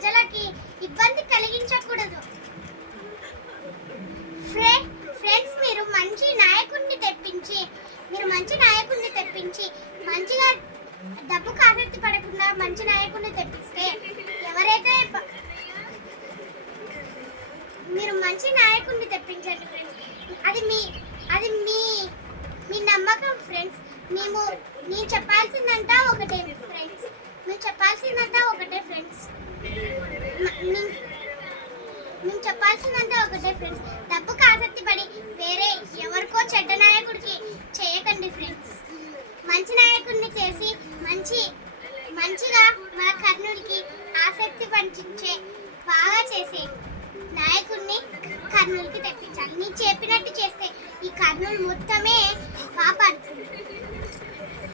ప్రజలకి ఇబ్బంది కలిగించకూడదు. ఫ్రెండ్స్, మీరు మంచి నాయకుడిని తెప్పించి మంచిగా డబ్బుకు ఆసక్తి పడకుండా మంచి నాయకుడిని తెప్పిస్తే ఎవరైతే మీరు మంచి నాయకుడిని తెప్పించండి ఫ్రెండ్స్. అది మీ నమ్మకం ఫ్రెండ్స్. నేను చెప్పాల్సిందంతా ఒకటే ఫ్రెండ్స్. మేము చెప్పాల్సిందంతా ఒకటే ఫ్రెండ్స్. డబ్బుకు ఆసక్తి పడి వేరే ఎవరికో చెడ్డ నాయకుడికి చేయకండి ఫ్రెండ్స్. మంచి నాయకుడిని చేసి మంచిగా మన కర్నూలుకి ఆసక్తి పండించే బాగా చేసే నాయకుడిని కర్నూలుకి తెప్పించాలి. నీ చెప్పినట్టు చేస్తే ఈ కర్నూలు మొత్తమే కాపాడుతుంది.